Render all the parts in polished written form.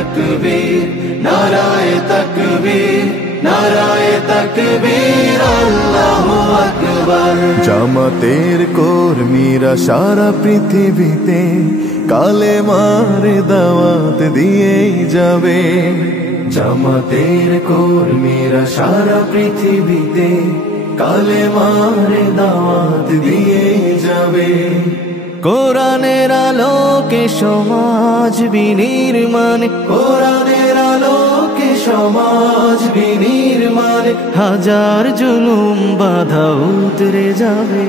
তাকবীর নারায়ে তাকবীর নারায়ে তাকবীর আল্লাহু আকবার। জামাতের কর্মীরা সারা পৃথিবীতে কালেমার দাওয়াত দিয়েই যাবে। জামাতের কর্মীরা সারা পৃথিবীতে কালেমার দাওয়াত দিয়েই যাবে। কোরআনের আলোকে সমাজ বিনির্মাণ, কোরআনের আলোকে সমাজ বিনির্মাণ, হাজার জুলুম বাধা উতরে যাবে।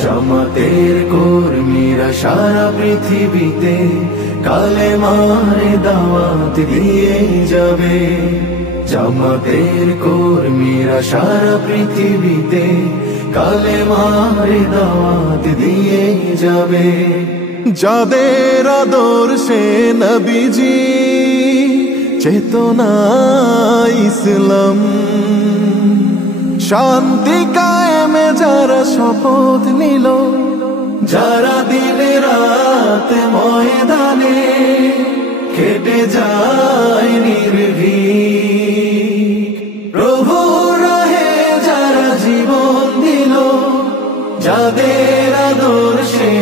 জামাতের কর্মীরা সারা পৃথিবীতে কালেমার দাওয়াত দিয়ে যাবে। জামাতের কর্মীরা সারা পৃথিবীতে কালেমার দাওয়াত দিয়ে যাবে। যাদের আদর্শে নবীজি চেতনা ইসলাম, শান্তি কায়েমে যারা শপথ নিল, যারা দিনে রাত ময়দানে খেটে যায় নির্ভীক, প্রভু রাহে যারা জীবন দিল, যাদের আদর্শে